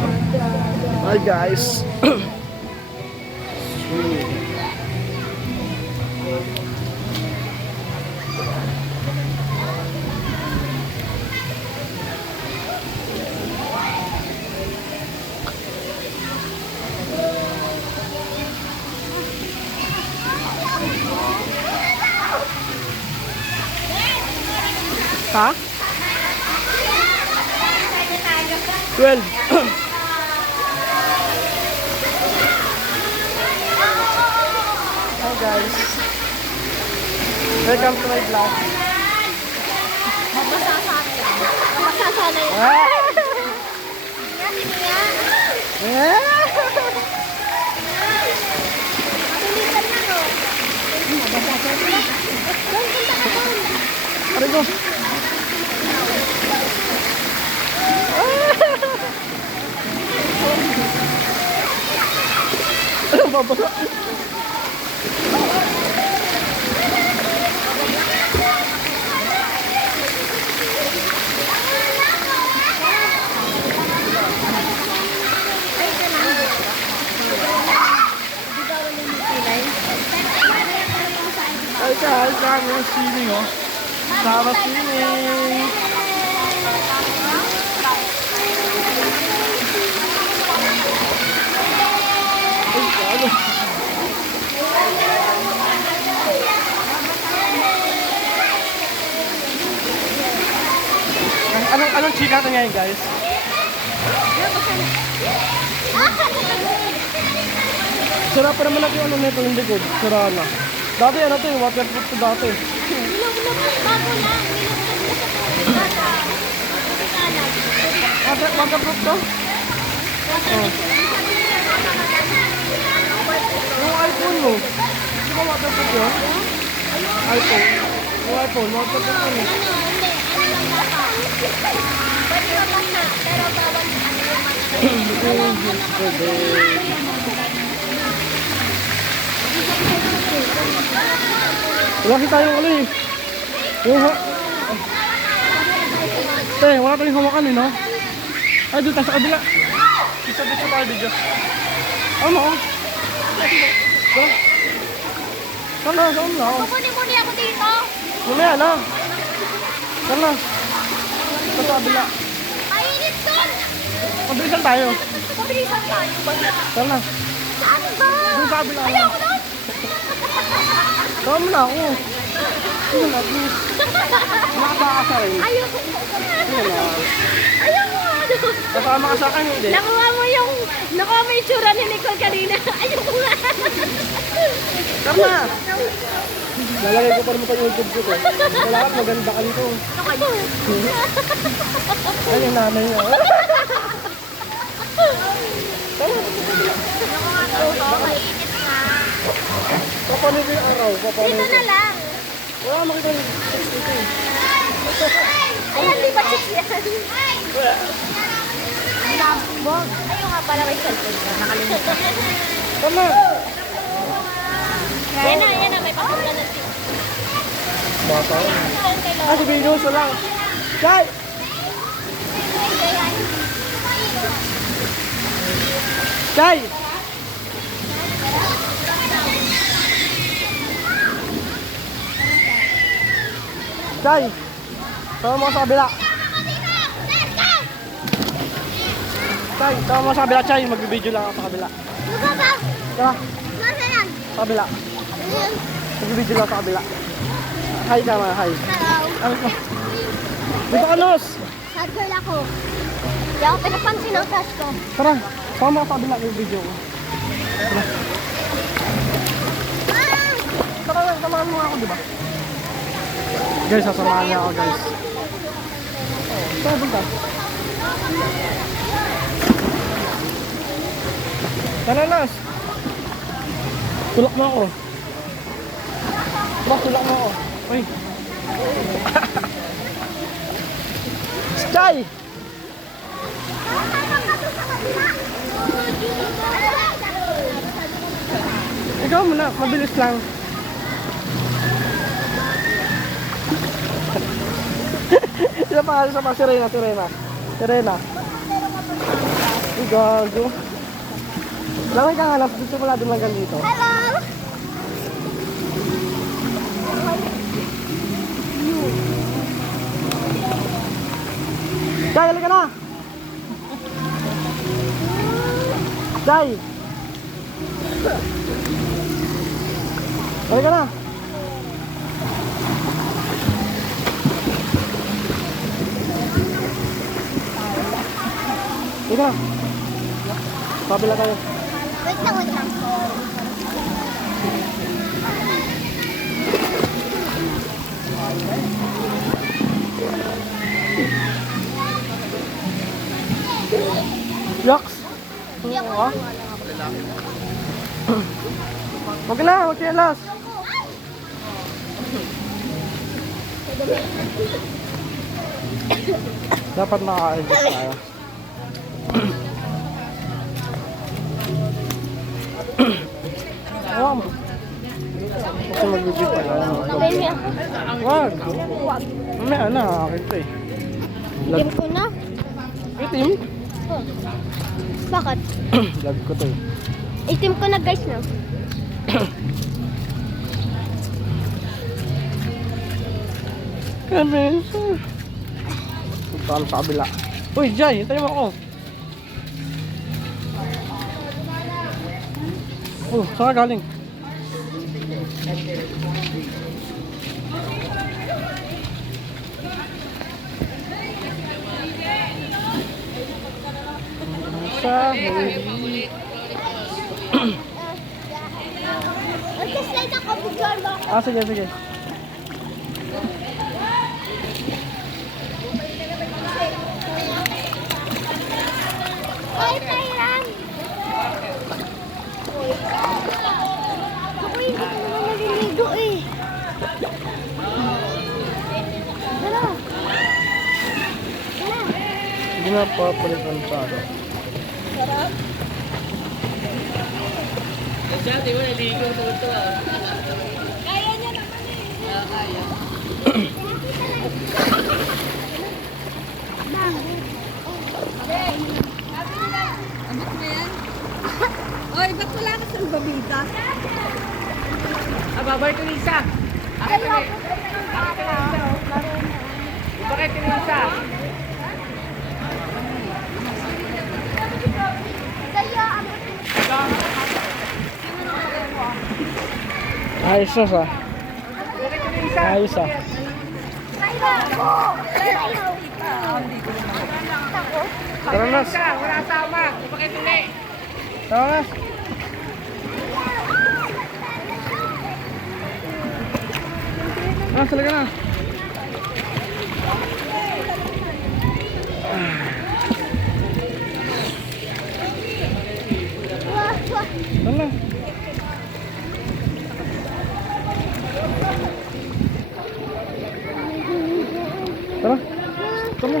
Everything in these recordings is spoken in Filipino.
Hi guys. Ha? 12. Hi guys. Welcome to my vlog. Magsasana yan. Magsasana yan. Yan, hindi yan. Pilitan na, no? Doon, punta ka doon. Arigo. Ano babasa? Ay, kami ang swimming, oh. Sama swimming. Anong chika ito ngayon, guys? Sarap pa naman natin yung ano nito yung likod. Sarap na. Dati ano ito yung waterproof to dati. Bago lang. Waterproof to? Oh. Yung iPhone mo. Di ba waterproof yun? iPhone. Yung iPhone, waterproof yun eh. Pwede ka na, pero bawal wala kasi tayong ano eh. Wala tayong hawakan eh, no? Ay, doon tayo sa kabila. Isa tayo video. Ano? Sana, saan na? Muni ako dito. Mamaya na. Sana. Ito sa kabila. Mainit doon. Pabilisan tayo. Pabilisan tayo. Sana. Saan ba? Doon sa kabila. Ayoko doon. Tama na ako. Sige na, please. Nakasaka rin. Ayoko. Sige na. Ayoko nga doon. Kasama ka sa akin, hindi. Nakuha mo yung itsura ni Nicole kanina. Ayoko nga. Tama. Lalagay ko pa naman sa YouTube ko. Wala ka, maganda ka nito. Ay, yung nanay niya. Mainit nga. Papanin ko yung araw. Dito na lang. Wala makita yung dito. Ayan, di ba chicks yan? Lambog. Ayaw nga pala may cellphone ka. Nakalimutan. Tama. Yan na. May papunta na chicks. Bata. Ah, si Venus na lang. Jai! Jai! Jai! Tama mo sa kabila. Jai, tama mo sa kabila, Jai. Magbibideo lang ako sa kabila. Tara, sa kabila. Magbibideo lang sa kabila. Hi ka mga, hi. Hello. Dito ka, Nos! Sad girl ako. Hindi ako pinapansin ang crush ko. Tara, sama mo sa kabila yung video ko. Tara, samahan mo ako, di ba? Guys, sasamahan niya ako, guys. Tara, bunta. Tara, Nos! Tulak mo ako. Tulak mo ako. Uy! Jai! Ikaw muna, mabilis lang. Isa pa, si Rena. Gago. Lamay ka nga lang. Gusto mo lang doon lang dito. Hello! Jai, halika na! Jai! Halika na! Halika na! Kabila tayo. Wait lang, wait lang. Yaks! Ha? Huwag na, huwag kialas. Dapat maka-edit tayo. Awa mo. Kasi magbibig pa tayo. Sabihin niya. Wag! Mamaya na, akin to eh. Itim ko na. Itim? Oh. Bakit? Lag ko to eh. Itim ko na guys na. Kabesa. Punta sa kabila. Uy, Jai, hintayin mo ako. Oh, saan ka galing? Sa Mag-slide ako, picture mo ako. sige, sige. Ay, Tyran! Ako hindi ko naman naliligo eh. Tara. Tara. Hindi na papalitan sa ako. Sarap. Di ba naligo sa ito ah? Kaya niya naman eh. Kaya. Abot mo yan? Oy, ba't wala ka sa babida? Ah, babay ko ni isa. Bakit ko ni isa? Kaya ang Ayos na sa. Ayos ah. Tara na. Wala tama. Bakit hindi? Tara na. Salaga na. Tara na. Tara. Tara na.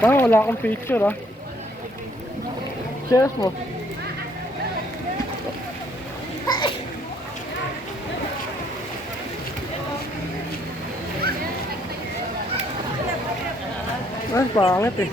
Parang wala akong picture ah. Cheers mo. Ay, pangit eh.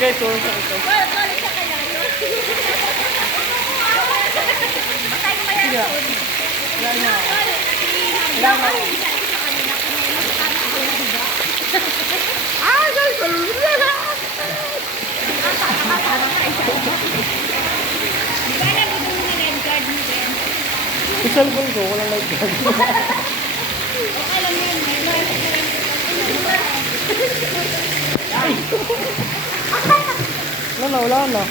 guys, oh. Ito. Sige. Wala na. Wala na. Ah, guys! Yung cellphone ko, walang light guard. Ay! Wala na.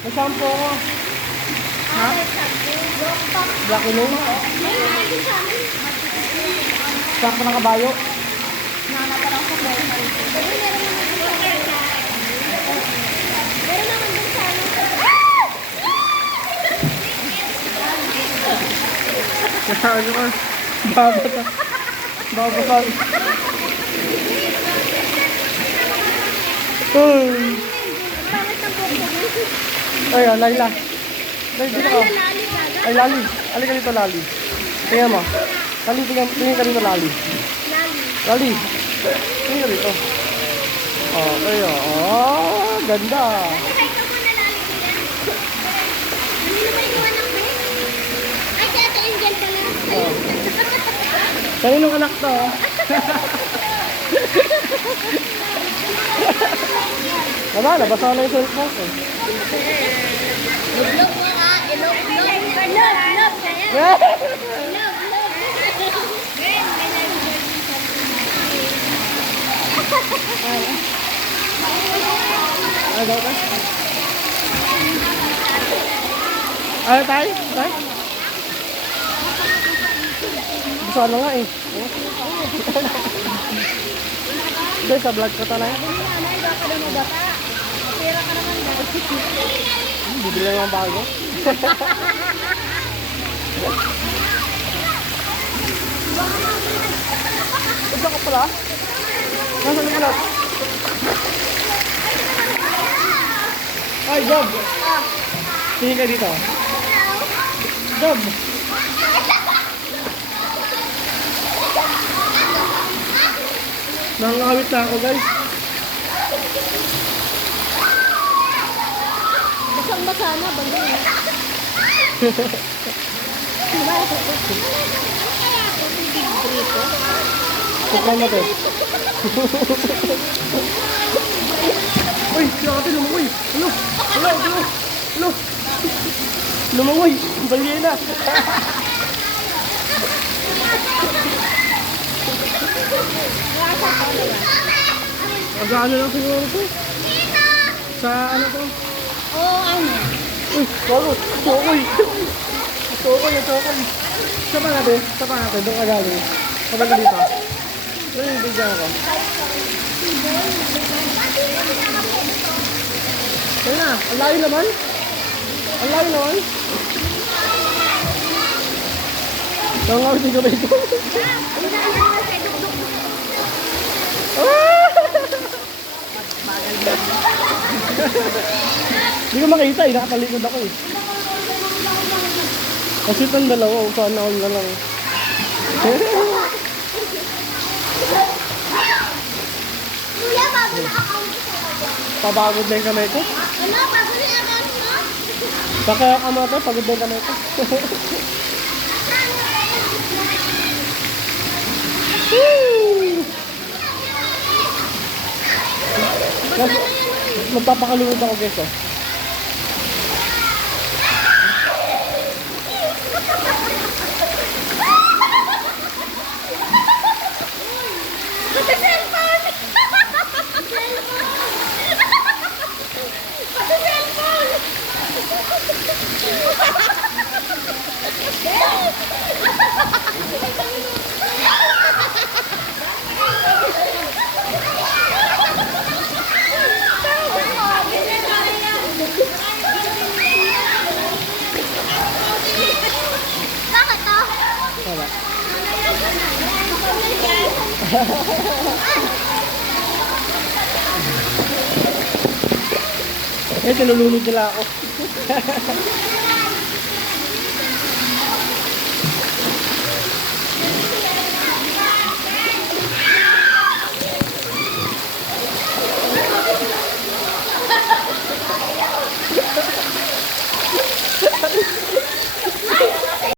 May shampoo ako. Ha? Black Ilong? Shampoo ng kabayo? Ano ka? Babata. Babata. Ay, Laila. Laila, dito ka. Ay, Lali. Alin ka dito, Lali. Tingnan mo. Lali, tingnan ka dito, Lali. Lali. Tingnan ka dito. Oh, kayo. Oh, ganda. Kaninong anak to? Wala, nabasa na yung cellphone ko. Ilog mo nga, ilog. Ano daw tayo? Ano tayo? Tayo? Gusto ano nga eh. Hindi, sa vlog ko talaga. Bibili lang ang bago. Ito ka pala? Nasaan na pala? Ay, Job! Tingin ka dito. Job! Nakakawit na ako, guys. Basang-basa na, banda yun. Tignan natin. Uy, nakati lumangoy. Ano? Lumangoy. Baliya na. Mag-ano lang siguro to? Sa ano to? Ano? Uy, tukoy. Tukoy. Sapa natin. Doon ka galing. Sapa ka dito. Ano yung bigyan ko? Kaya na, ang layo naman. Nangangawitin ka ba ito? Hindi ko makita eh, nakatalikod ako eh. Kasi itong dalawa, usahan ako na lang. Kuya, bago na account ko. Pabagod na yung kamay ko. Ano? Bago na account mo? Saka ang mga to, pagod na yung kamay ko. Magpapakalunod ako guys oh. Pati cellphone! Pati cellphone! Bakit to? Wala. Eh, tinulunod nila ako.